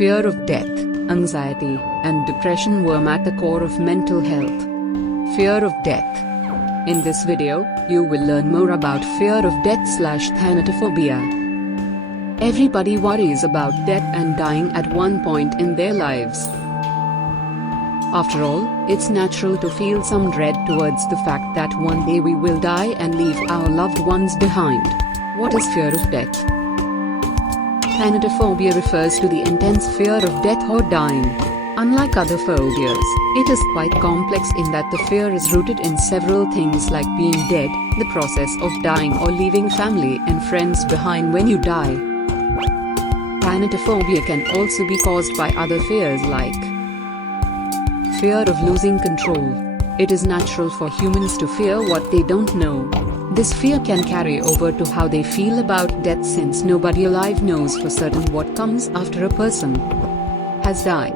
Fear of death, anxiety, and depression worm at the core of mental health. Fear of death. In this video, you will learn more about fear of death/Thanatophobia. Everybody worries about death and dying at one point in their lives. After all, it's natural to feel some dread towards the fact that one day we will die and leave our loved ones behind. What is fear of death? Thanatophobia refers to the intense fear of death or dying. Unlike other phobias, it is quite complex in that the fear is rooted in several things like being dead, the process of dying, or leaving family and friends behind when you die. Thanatophobia can also be caused by other fears like fear of losing control. It is natural for humans to fear what they don't know. This fear can carry over to how they feel about death, since nobody alive knows for certain what comes after a person has died.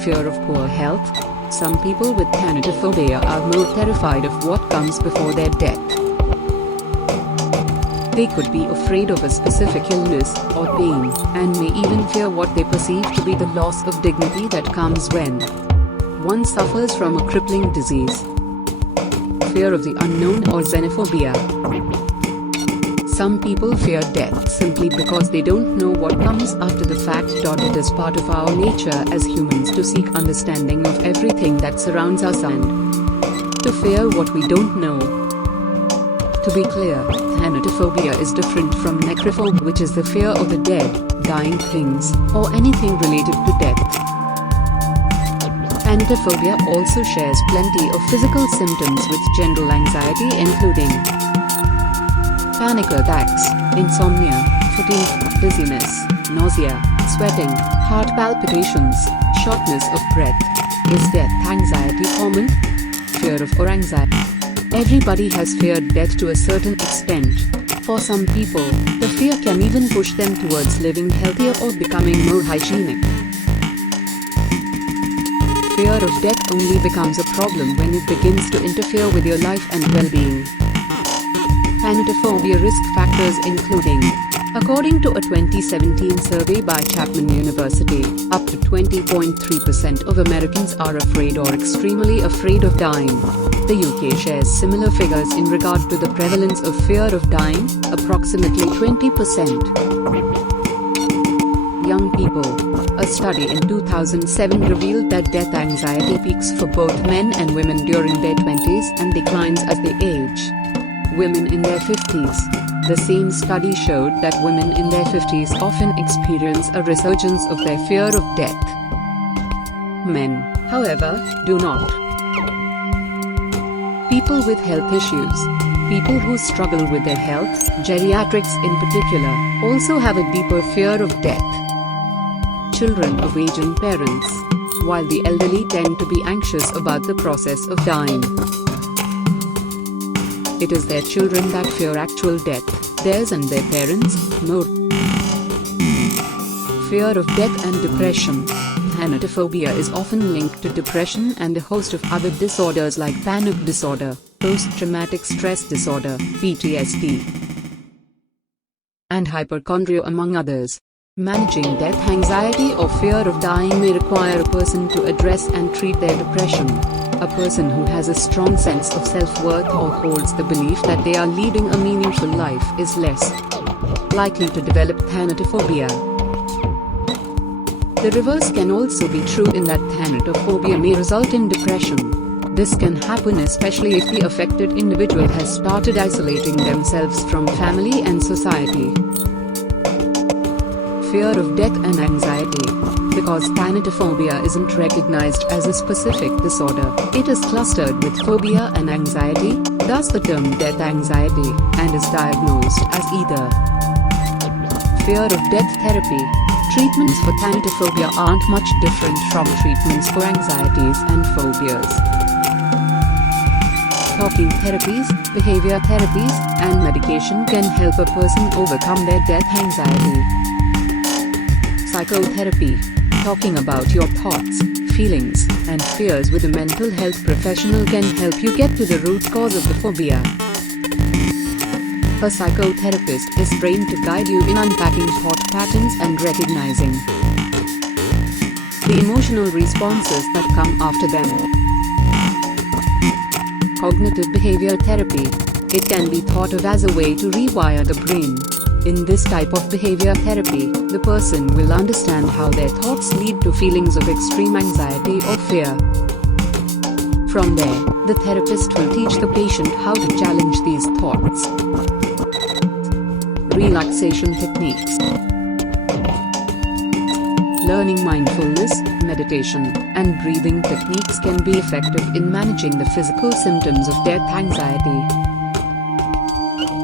Fear of poor health. Some people with Thanatophobia are more terrified of what comes before their death. They could be afraid of a specific illness or pain, and may even fear what they perceive to be the loss of dignity that comes when one suffers from a crippling disease. Fear of the unknown or Xenophobia. Some people fear death simply because they don't know what comes after the fact. It is part of our nature as humans to seek understanding of everything that surrounds us and to fear what we don't know. To be clear, Thanatophobia is different from necrophobe, which is the fear of the dead, dying things, or anything related to death. Thanatophobia also shares plenty of physical symptoms with general anxiety, including panic attacks, insomnia, fatigue, dizziness, nausea, sweating, heart palpitations, shortness of breath. Is death anxiety common? Fear of or anxiety. Everybody has feared death to a certain extent. For some people, the fear can even push them towards living healthier or becoming more hygienic. Fear of death only becomes a problem when it begins to interfere with your life and well-being. Thanatophobia risk factors including, according to a 2017 survey by Chapman University, up to 20.3% of Americans are afraid or extremely afraid of dying. The UK shares similar figures in regard to the prevalence of fear of dying, approximately 20%. Young people. A study in 2007 revealed that death anxiety peaks for both men and women during their 20s and declines as they age. Women in their 50s. The same study showed that women in their 50s often experience a resurgence of their fear of death. Men, however, do not. People with health issues. People who struggle with their health, geriatrics in particular, also have a deeper fear of death. Children of aging parents, while the elderly tend to be anxious about the process of dying. It is their children that fear actual death, theirs and their parents, more. Fear of death and depression. Thanatophobia is often linked to depression and a host of other disorders like panic disorder, post-traumatic stress disorder, PTSD, and hypochondria, among others. Managing death anxiety or fear of dying may require a person to address and treat their depression. A person who has a strong sense of self-worth or holds the belief that they are leading a meaningful life is less likely to develop Thanatophobia. The reverse can also be true in that Thanatophobia may result in depression. This can happen especially if the affected individual has started isolating themselves from family and society. Fear of death and anxiety. Because Thanatophobia isn't recognized as a specific disorder, it is clustered with phobia and anxiety, thus the term death anxiety, and is diagnosed as either. Fear of death therapy. Treatments for Thanatophobia aren't much different from treatments for anxieties and phobias. Talking therapies, behavior therapies, and medication can help a person overcome their death anxiety. Psychotherapy. Talking about your thoughts, feelings, and fears with a mental health professional can help you get to the root cause of the phobia. A psychotherapist is trained to guide you in unpacking thought patterns and recognizing the emotional responses that come after them. Cognitive behavioral therapy. It can be thought of as a way to rewire the brain. In this type of behavior therapy, the person will understand how their thoughts lead to feelings of extreme anxiety or fear. From there, the therapist will teach the patient how to challenge these thoughts. Relaxation techniques. Learning mindfulness, meditation, and breathing techniques can be effective in managing the physical symptoms of death anxiety.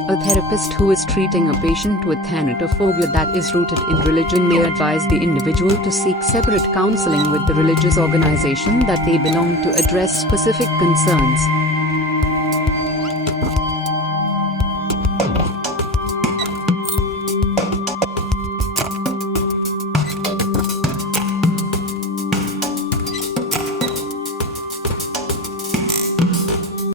A therapist who is treating a patient with thanatophobia that is rooted in religion may advise the individual to seek separate counseling with the religious organization that they belong to address specific concerns.